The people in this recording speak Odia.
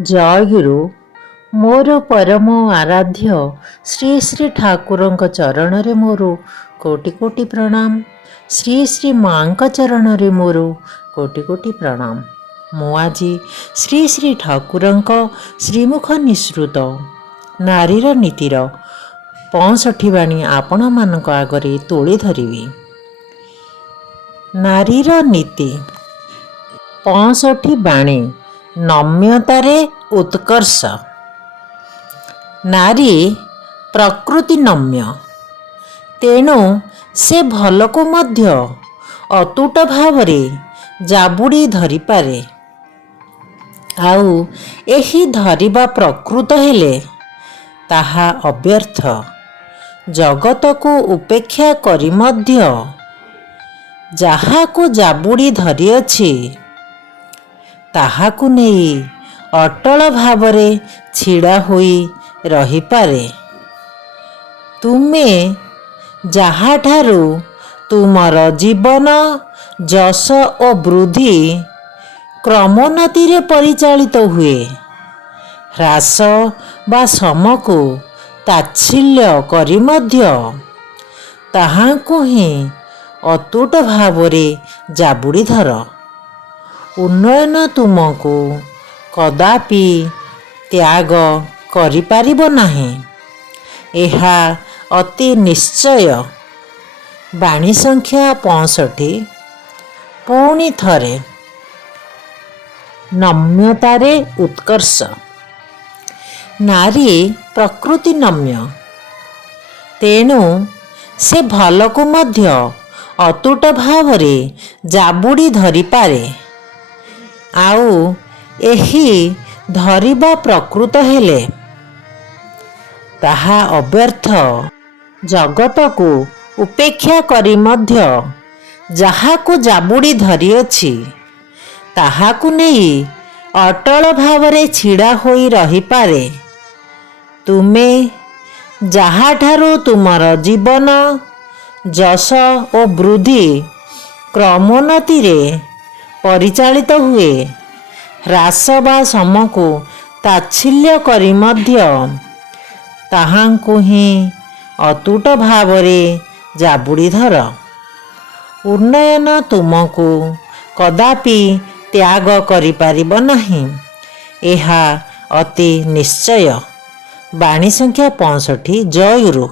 ଜୟଗୁରୁ। ମୋର ପରମ ଆରାଧ୍ୟ ଶ୍ରୀ ଶ୍ରୀ ଠାକୁରଙ୍କ ଚରଣରେ ମୋର କୋଟି କୋଟି ପ୍ରଣାମ। ଶ୍ରୀ ଶ୍ରୀ ମାଙ୍କ ଚରଣରେ ମୋର କୋଟି କୋଟି ପ୍ରଣାମ। ମୁଁ ଆଜି ଶ୍ରୀ ଶ୍ରୀ ଠାକୁରଙ୍କ ଶ୍ରୀମୁଖ ନିଃସୃତ ନାରୀର ନୀତିର 65 ବାଣୀ ଆପଣମାନଙ୍କ ଆଗରେ ତୋଳି ଧରିବି। ନାରୀର ନୀତି 65 ବାଣୀ। ନମ୍ୟତାରେ ଉତ୍କର୍ଷ। ନାରୀ ପ୍ରକୃତି ନମ୍ୟ, ତେଣୁ ସେ ଭଲକୁ ମଧ୍ୟ ଅତୁଟ ଭାବରେ ଜାବୁଡ଼ି ଧରିପାରେ। ଆଉ ଏହି ଧରିବା ପ୍ରକୃତ ହେଲେ ତାହା ଅବ୍ୟର୍ଥ। ଜଗତକୁ ଉପେକ୍ଷା କରି ମଧ୍ୟ ଯାହାକୁ ଜାବୁଡ଼ି ଧରିଅଛି ତାହାକୁ ନେଇ ଅଟଳ ଭାବରେ ଛିଡ଼ା ହୋଇ ରହିପାରେ। ତୁମେ ଯାହାଠାରୁ ତୁମର ଜୀବନ, ଯଶ ଓ ବୃଦ୍ଧି କ୍ରମୋନ୍ନତିରେ ପରିଚାଳିତ ହୁଏ, ହ୍ରାସ ବା ସମକୁ ତାଚ୍ଛଲ୍ୟ କରି ମଧ୍ୟ ତାହାଙ୍କୁ ହିଁ ଅତୁଟ ଭାବରେ ଜାବୁଡ଼ି ଧର। ଉନ୍ନୟନ ତୁମକୁ କଦାପି ତ୍ୟାଗ କରିପାରିବ ନାହିଁ, ଏହା ଅତି ନିଶ୍ଚୟ। ବାଣୀ ସଂଖ୍ୟା 65। ପୁଣି ଥରେ। ନମ୍ୟତାରେ ଉତ୍କର୍ଷ। ନାରୀ ପ୍ରକୃତି ନମ୍ୟ, ତେଣୁ ସେ ଭଲକୁ ମଧ୍ୟ ଅତୁଟ ଭାବରେ ଜାବୁଡ଼ି ଧରିପାରେ। ଆଉ ଏହି ଧରିବା ପ୍ରକୃତ ହେଲେ ତାହା ଅବ୍ୟର୍ଥ। ଜଗତକୁ ଉପେକ୍ଷା କରି ମଧ୍ୟ ଯାହାକୁ ଜାବୁଡ଼ି ଧରିଅଛି ତାହାକୁ ନେଇ ଅଟଳ ଭାବରେ ଛିଡ଼ା ହୋଇ ରହିପାରେ। ତୁମେ ଯାହାଠାରୁ ତୁମର ଜୀବନ, ଯଶ ଓ ବୃଦ୍ଧି କ୍ରମୋନ୍ନତିରେ ପରିଚାଳିତ ହୁଏ, ହ୍ରାସ ବା ସମକୁ ତାଚ୍ଛଲ୍ୟ କରି ମଧ୍ୟ ତାହାଙ୍କୁ ହିଁ ଅତୁଟ ଭାବରେ ଜାବୁଡ଼ି ଧର। ଉନ୍ନୟନ ତୁମକୁ କଦାପି ତ୍ୟାଗ କରିପାରିବ ନାହିଁ, ଏହା ଅତି ନିଶ୍ଚୟ। ବାଣୀ ସଂଖ୍ୟା 65। ଜୟଗୁରୁ।